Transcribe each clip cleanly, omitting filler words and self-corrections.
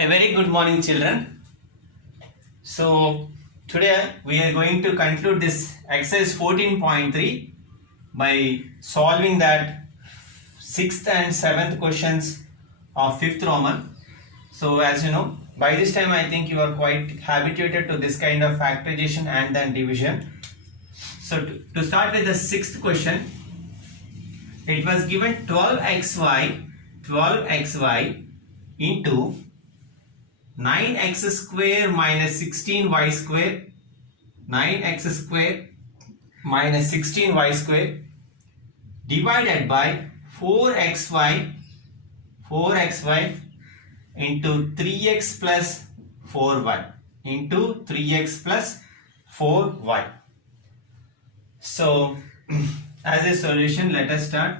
A very good morning, children. So today we are going to conclude this exercise 14.3 by solving that 6th and 7th questions of 5th Roman. So as you know, by this time I think you are quite habituated to this kind of factorization and then division. So to start with the 6th question, it was given 12xy into 9x square minus 16y square, 9x square minus 16y square divided by 4xy into 3x plus 4y into 3x plus 4y. So as a solution, let us start.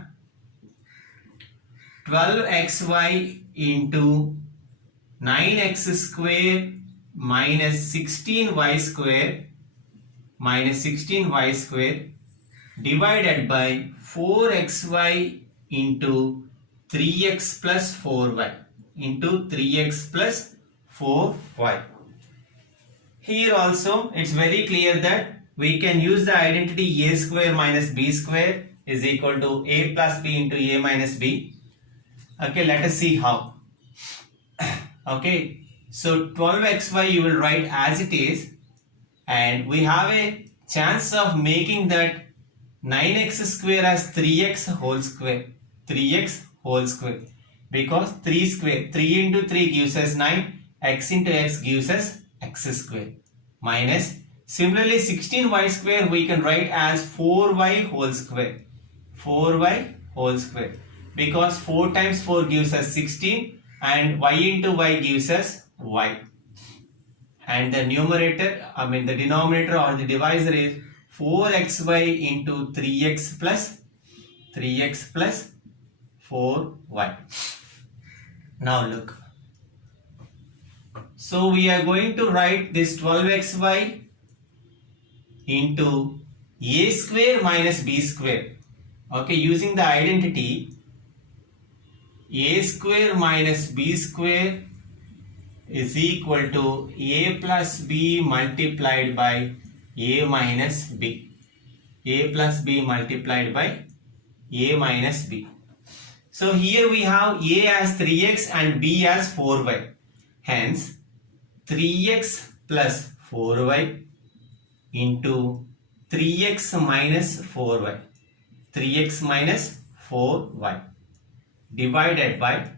12xy into 9x square minus 16y square divided by 4xy into 3x plus 4y into 3x plus 4y. Here also it's very clear that we can use the identity a square minus b square is equal to a plus b into a minus b. Okay, let us see how. Okay, so 12xy you will write as it is, and we have a chance of making that 9x square as 3x whole square, because 3 into 3 gives us 9, x into x gives us x square, minus similarly 16y square we can write as 4y whole square, because 4 times 4 gives us 16 and y into y gives us y, and the the denominator or the divisor is 4xy into 3x plus 4y. Now look, so we are going to write this 12xy into a square minus b square. Okay, using the identity a square minus b square is equal to a plus b multiplied by a minus b. A plus b multiplied by a minus b. So here we have a as 3x and b as 4y. Hence 3x plus 4y into 3x minus 4y. Divided by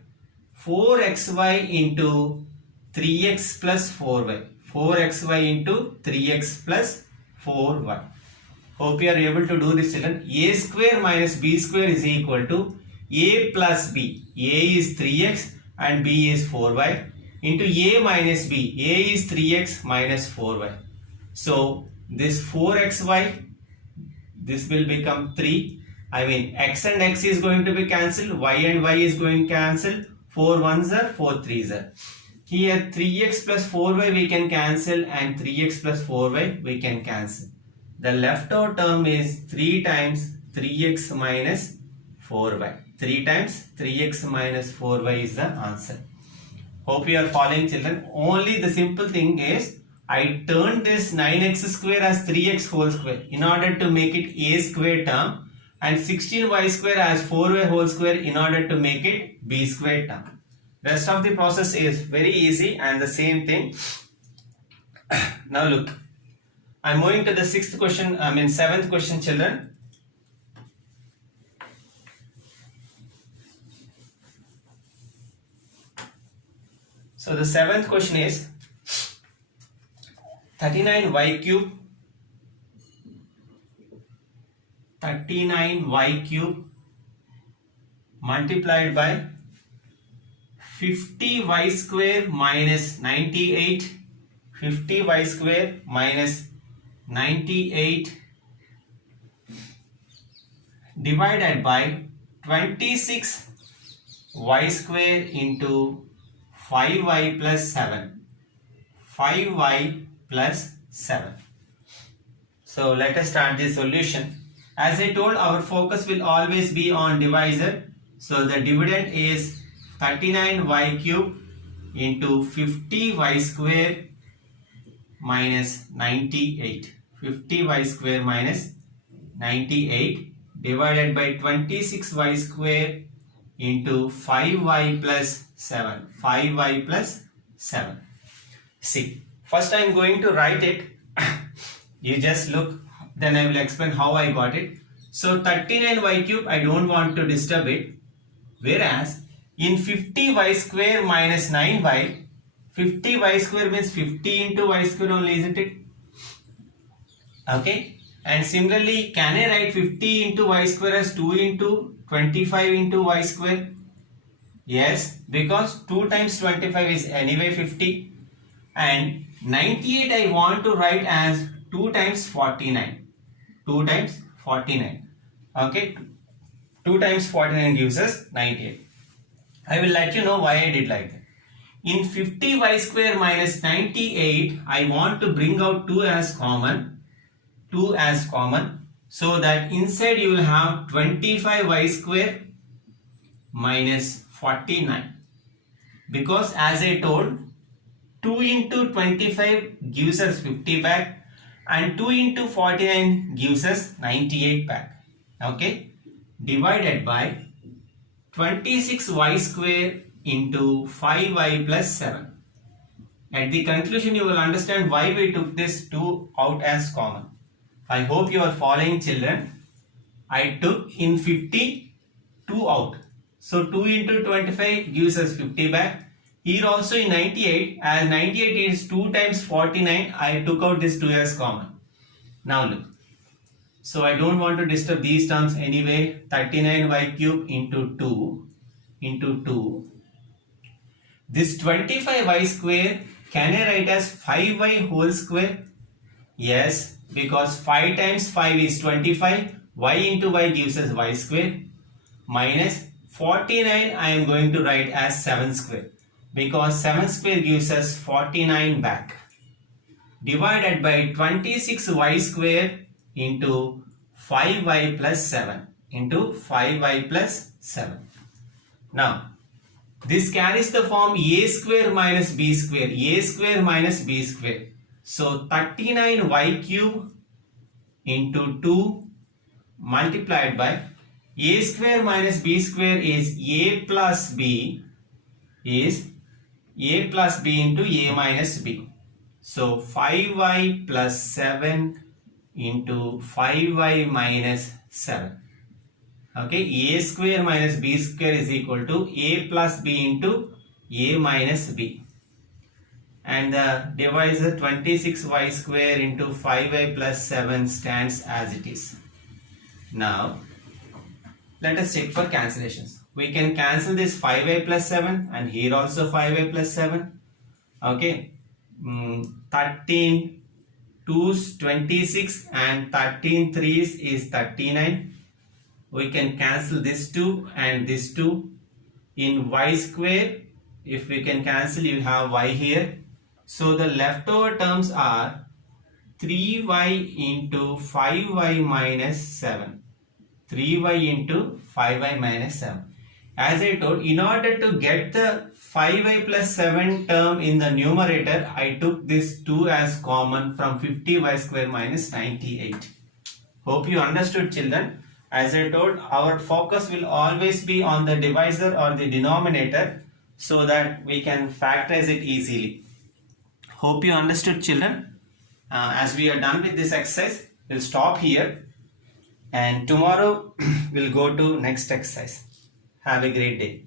4xy into 3x plus 4y. 4xy into 3x plus 4y. Hope you are able to do this, children. A square minus b square is equal to a plus b. A is 3x and b is 4y into a minus b. A is 3x minus 4y. So this 4xy, this will become 3. X and x is going to be cancelled, y and y is going to cancel, 4 1s are 4 3s are. Here 3x plus 4y we can cancel and 3x plus 4y we can cancel. The left out term is 3 times 3x minus 4y. 3 times 3x minus 4y is the answer. Hope you are following, children. Only the simple thing is I turned this 9x square as 3x whole square in order to make it a square term, and 16y square as 4y whole square in order to make it b square term. Rest of the process is very easy and the same thing. Now look, I am moving to the 7th question, children. So the 7th question is 39y cube multiplied by 50y square minus 98, 50y square minus 98 divided by 26y square into 5y plus 7, 5y plus 7. So let us start the solution. As I told, our focus will always be on divisor. So the dividend is 39y cube into 50y square minus 98. 50y square minus 98 divided by 26y square into 5y plus 7. 5y plus 7. See, first I am going to write it. You just look, then I will explain how I got it. So 39y cube, I don't want to disturb it. Whereas in 50y square minus 9y, 50y square means 50 into y square only, isn't it? Okay. And similarly, can I write 50 into y square as 2 into 25 into y square? Yes, because 2 times 25 is anyway 50. And 98 I want to write as 2 times 49. 2 times 49. Okay. 2 times 49 gives us 98. I will let you know why I did like that. In 50y square minus 98, I want to bring out 2 as common. 2 as common. So that inside you will have 25y square minus 49. Because as I told, 2 into 25 gives us 50 back. And 2 into 49 gives us 98 back. Okay. Divided by 26y square into 5y plus 7. At the conclusion, you will understand why we took this 2 out as common. I hope you are following, children. I took in 50 2 out. So 2 into 25 gives us 50 back. Here also in 98, as 98 is 2 times 49, I took out this 2 as common. Now look. So I don't want to disturb these terms anyway. 39y cube into 2. This 25y square, can I write as 5y whole square? Yes, because 5 times 5 is 25. Y into y gives us y square. Minus 49 I am going to write as 7 square. Because 7 square gives us 49 back. Divided by 26y square into 5y plus 7. Into 5y plus 7. Now, this carries the form a square minus b square. A square minus b square. So 39y cube into 2 multiplied by a square minus b square is a plus b into a minus b. So 5y plus 7 into 5y minus 7. Okay, a square minus b square is equal to a plus b into a minus b. And the divisor 26y square into 5y plus 7 stands as it is. Now, let us check for cancellations. We can cancel this 5y plus 7 and here also 5y plus 7. Okay. 13 2's 26 and 13 3's is 39. We can cancel this 2 and this 2. In y square, if we can cancel, you have y here. So the leftover terms are 3y into 5y minus 7. 3y into 5y minus 7. As I told, in order to get the 5y plus 7 term in the numerator, I took this 2 as common from 50y square minus 98. Hope you understood, children. As I told, our focus will always be on the divisor or the denominator so that we can factorize it easily. Hope you understood, children. As we are done with this exercise, we'll stop here and tomorrow we'll go to next exercise. Have a great day.